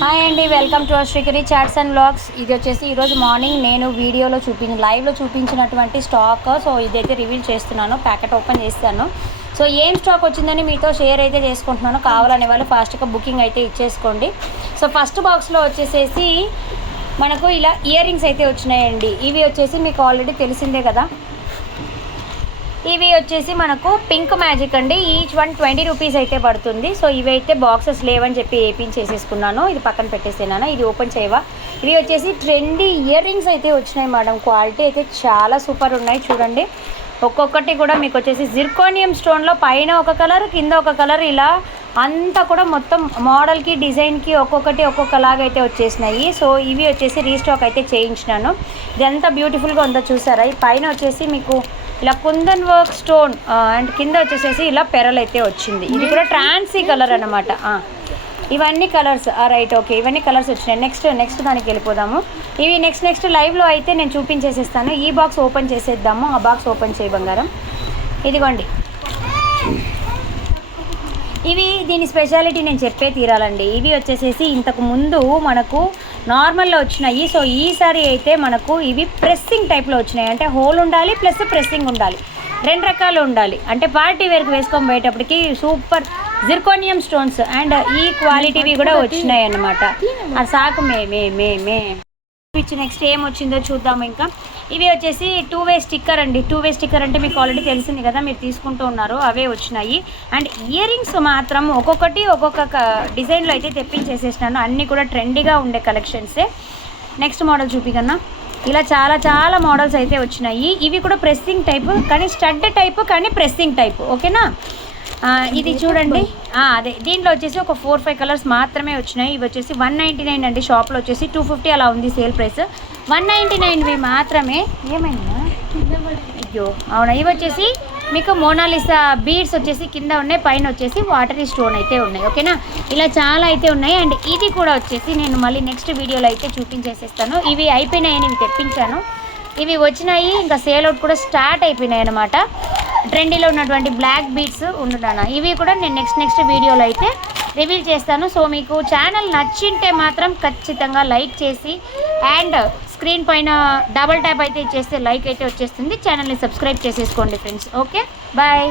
Hi అండి, welcome to Srikari chats and vlogs. ఇది వచ్చేసి ఈరోజు మార్నింగ్ నేను వీడియోలో లైవ్లో చూపించినటువంటి స్టాక్. సో ఇదైతే రివీల్ చేస్తున్నాను, ప్యాకెట్ ఓపెన్ చేస్తాను. సో ఏం స్టాక్ వచ్చిందని మీతో షేర్ అయితే చేసుకుంటున్నాను. కావాలనే వాళ్ళు ఫాస్ట్గా బుకింగ్ అయితే ఇచ్చేసుకోండి. సో ఫస్ట్ బాక్స్లో వచ్చేసేసి మనకు ఇలా ఇయర్ రింగ్స్ అయితే వచ్చినాయండి. ఇవి వచ్చేసి మీకు ఆల్రెడీ తెలిసిందే కదా. ఇవి వచ్చేసి మనకు పింక్ మ్యాజిక్ అండి. ఈచ్ వన్ 20 రూపీస్ అయితే పడుతుంది. సో ఇవి అయితే బాక్సెస్ లేవని చెప్పి చేసేసుకున్నాను. ఇది పక్కన పెట్టేసేనా, ఇది ఓపెన్ చేయవా. ఇవి వచ్చేసి ట్రెండీ ఇయర్ రింగ్స్ అయితే వచ్చినాయి మేడం. క్వాలిటీ అయితే చాలా సూపర్ ఉన్నాయి చూడండి. ఒక్కొక్కటి కూడా మీకు వచ్చేసి జిర్కోనియం స్టోన్లో పైన ఒక కలర్, కింద ఒక కలర్, ఇలా అంతా కూడా మొత్తం మోడల్కి డిజైన్కి ఒక్కొక్కలాగా అయితే వచ్చేసినాయి. సో ఇవి వచ్చేసి రీస్టాక్ అయితే చేయించినాను. ఇదంతా బ్యూటిఫుల్గా ఉందో చూసారా. ఈ పైన వచ్చేసి మీకు ఇలా కుందన్ వర్క్ స్టోన్ అండ్ కింద వచ్చేసేసి ఇలా పెరల్ అయితే వచ్చింది. ఇది కూడా ట్రాన్సీ కలర్ అనమాట. ఇవన్నీ కలర్స్ రైట్, ఓకే, ఇవన్నీ కలర్స్ వచ్చినాయి. నెక్స్ట్ దానికి వెళ్ళిపోదాము. ఇవి నెక్స్ట్ లైవ్లో అయితే నేను చూపించేసేస్తాను. ఈ బాక్స్ ఓపెన్ చేసేద్దాము. ఆ బాక్స్ ఓపెన్ చేయి బంగారం. ఇదిగోండి, ఇవి దీని స్పెషాలిటీ నేను చెప్పే తీరాలండి. ఇవి వచ్చేసేసి ఇంతకు ముందు మనకు నార్మల్లో వచ్చినాయి. సో ఈసారి అయితే మనకు ఇవి ప్రెస్సింగ్ టైప్లో వచ్చినాయి. అంటే హోల్ ఉండాలి ప్లస్ ప్రెస్సింగ్ ఉండాలి, రెండు రకాలు ఉండాలి. అంటే పార్టీ వేర్కి వేసుకొని పోయేటప్పటికి సూపర్ జిర్కోనియం స్టోన్స్ అండ్ ఈ క్వాలిటీవి కూడా వచ్చినాయి అన్నమాట. అది సాకు మే నెక్స్ట్ ఏం వచ్చిందో చూద్దాము. ఇంకా ఇవి వచ్చేసి 2-వే స్టిక్కర్ అండి. 2-వే స్టిక్కర్ అంటే మీకు ఆల్రెడీ తెలిసింది కదా, మీరు తీసుకుంటూ ఉన్నారు, అవే వచ్చినాయి. అండ్ ఇయర్ రింగ్స్ మాత్రం ఒక్కొక్క డిజైన్లో అయితే తెప్పించేసేసినాను. అన్నీ కూడా ట్రెండీగా ఉండే కలెక్షన్సే. Next model చూపికన్నా. ఇలా చాలా మోడల్స్ అయితే వచ్చినాయి. ఇవి కూడా ప్రెస్సింగ్ టైపు, కానీ స్టడ్ టైపు, కానీ ప్రెస్సింగ్ టైపు, ఓకేనా. ఇది చూడండి, అదే దీంట్లో వచ్చేసి ఒక 4-5 కలర్స్ మాత్రమే వచ్చినాయి. ఇవి వచ్చేసి 199 అండి. షాప్లో వచ్చేసి 250 అలా ఉంది సేల్ ప్రైస్. 199 మాత్రమే. ఏమైందా? అయ్యో అవునా. ఇవి వచ్చేసి మీకు మోనాలిసా బీడ్స్ వచ్చేసి కింద ఉన్నాయి, పైన వచ్చేసి వాటరీ స్టోన్ అయితే ఉన్నాయి, ఓకేనా. ఇలా చాలా అయితే ఉన్నాయి. అండ్ ఇది కూడా వచ్చేసి నేను మళ్ళీ నెక్స్ట్ వీడియోలో అయితే చూపించేసేస్తాను. ఇవి అయిపోయినాయని ఇవి తెప్పించాను. ఇవి వచ్చినాయి, ఇంకా సేల్ అవుట్ కూడా స్టార్ట్ అయిపోయినాయి అనమాట. ట్రెండీలో ఉన్నటువంటి బ్లాక్ బీడ్స్ ఉండడానా, ఇవి కూడా నేను నెక్స్ట్ వీడియోలో అయితే రివీల్ చేస్తాను. సో మీకు ఛానల్ నచ్చింటే మాత్రం ఖచ్చితంగా లైక్ చేసి అండ్ స్క్రీన్ పైన డబల్ ట్యాప్ అయితే ఇచ్చేస్తే లైక్ అయితే వచ్చేస్తుంది. ఛానల్ని సబ్స్క్రైబ్ చేసేసుకోండి ఫ్రెండ్స్. Okay, bye.